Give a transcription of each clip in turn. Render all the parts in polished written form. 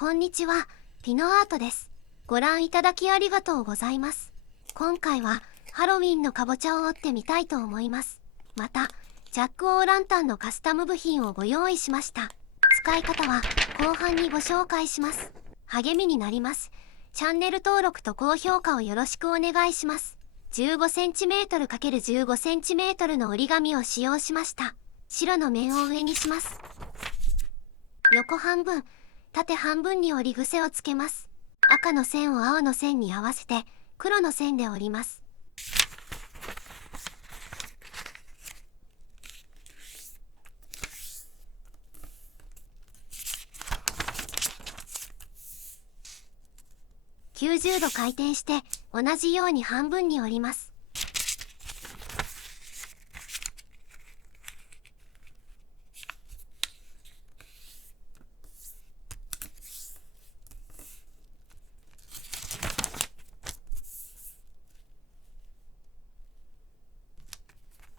こんにちは、ピノアートです。ご覧いただきありがとうございます。今回はハロウィンのかぼちゃを折ってみたいと思います。また、ジャック・オー・ランタンのカスタム部品をご用意しました。使い方は後半にご紹介します。励みになります。チャンネル登録と高評価をよろしくお願いします。15cm×15cm の折り紙を使用しました。白の面を上にします。横半分、縦半分に折り癖をつけます。赤の線を青の線に合わせて黒の線で折ります。90度回転して同じように半分に折ります。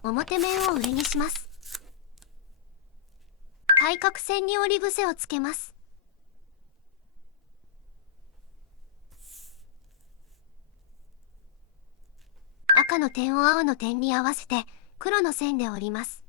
表面を上にします。対角線に折り伏せをつけます。赤の点を青の点に合わせて黒の線で折ります。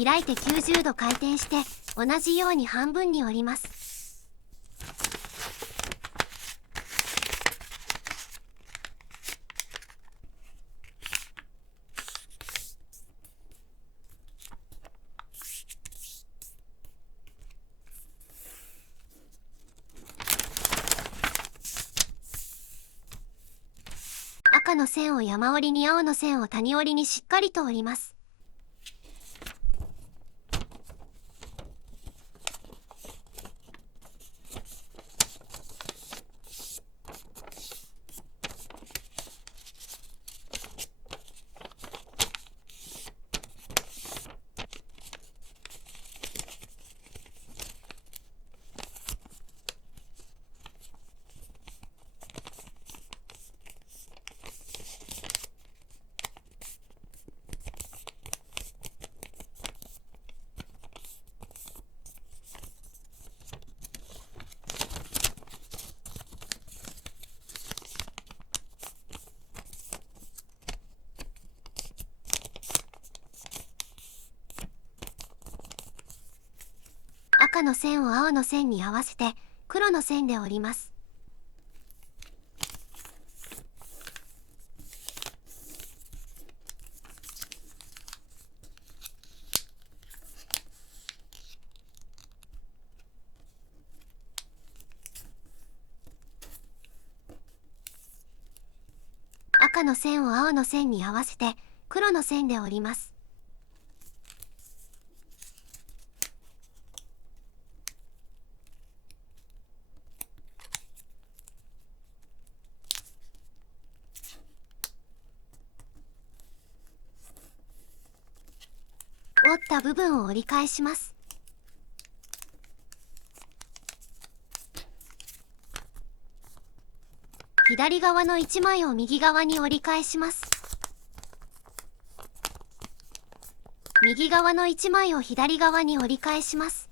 開いて90度回転して同じように半分に折ります。赤の線を山折りに青の線を谷折りにしっかりと折ります。赤の線を青の線に合わせて黒の線で折ります。赤の線を青の線に合わせて黒の線で折ります。折った部分を折り返します。左側の1枚を右側に折り返します。右側の1枚を左側に折り返します。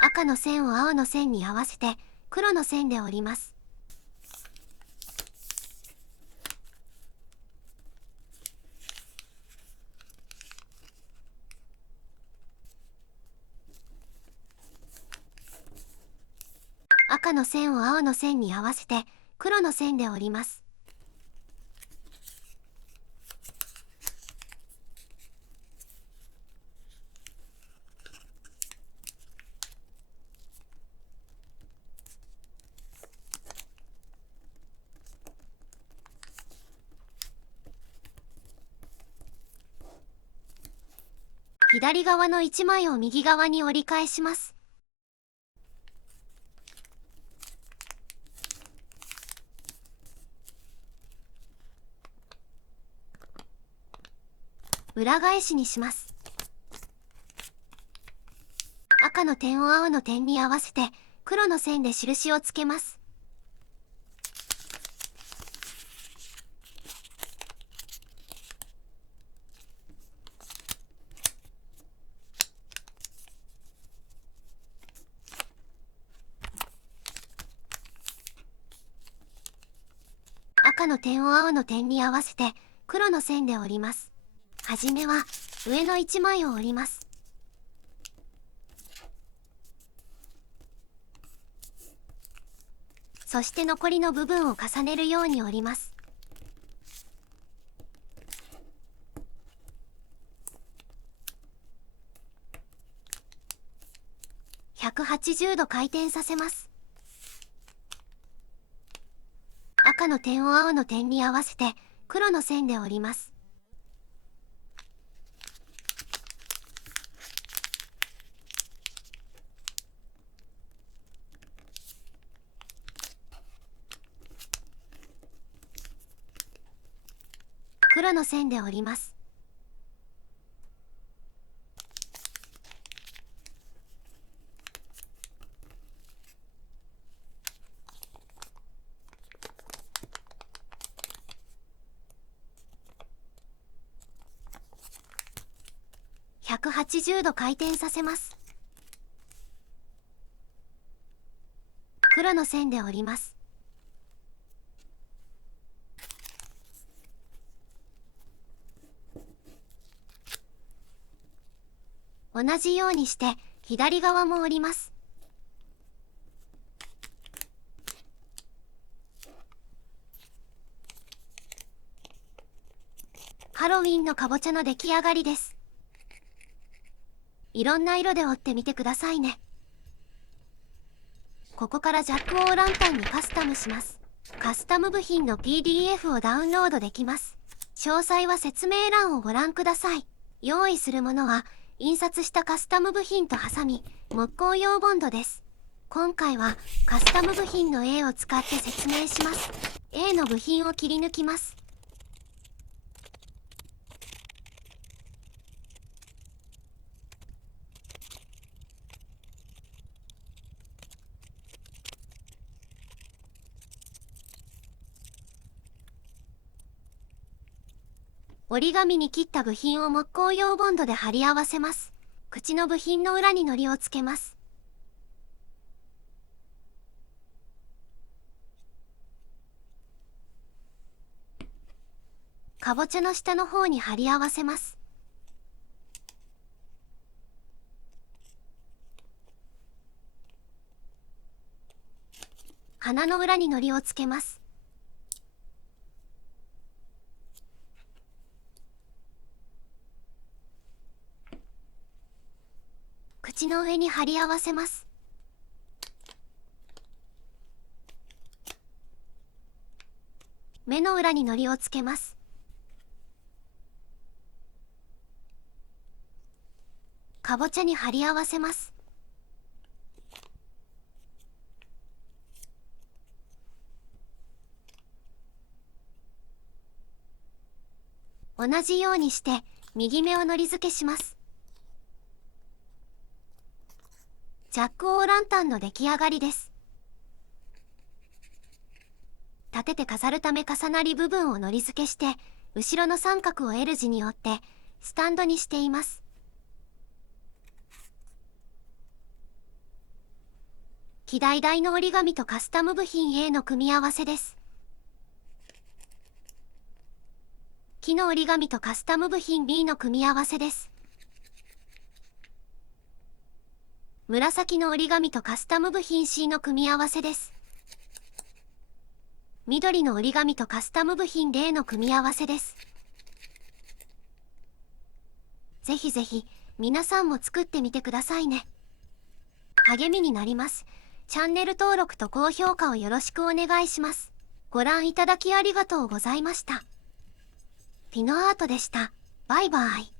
赤の線を青の線に合わせて黒の線で折ります。赤の線を青の線に合わせて黒の線で折ります。左側の1枚を右側に折り返します。裏返しにします。赤の点を青の点に合わせて黒の線で印をつけます。赤の点を青の点に合わせて黒の線で折ります。はじめは上の1枚を折ります。そして残りの部分を重ねるように折ります。180度回転させます。赤の点を青の点に合わせて黒の線で折ります。黒の線で折ります。180度回転させます。黒の線で折ります。同じようにして左側も折ります。ハロウィンのかぼちゃの出来上がりです。いろんな色で折ってみてくださいね。ここからジャック・オー・ランタンにカスタムします。カスタム部品の PDF をダウンロードできます。詳細は説明欄をご覧ください。用意するものは印刷したカスタム部品とハサミ、木工用ボンドです。今回はカスタム部品の A を使って説明します。A の部品を切り抜きます。折り紙に切った部品を木工用ボンドで貼り合わせます。口の部品の裏に糊をつけます。かぼちゃの下の方に貼り合わせます。鼻の裏に糊をつけます。口の上に貼り合わせます。目の裏に糊をつけます。かぼちゃに貼り合わせます。同じようにして右目を糊付けします。ジャック・オー・ランタンの出来上がりです。立てて飾るため重なり部分を糊付けして、後ろの三角を L 字に折ってスタンドにしています。希代大の折り紙とカスタム部品 A の組み合わせです。木の折り紙とカスタム部品 B の組み合わせです。紫の折り紙とカスタム部品 C の組み合わせです。緑の折り紙とカスタム部品 D の組み合わせです。ぜひぜひ皆さんも作ってみてくださいね。励みになります。チャンネル登録と高評価をよろしくお願いします。ご覧いただきありがとうございました。ピノアートでした。バイバイ。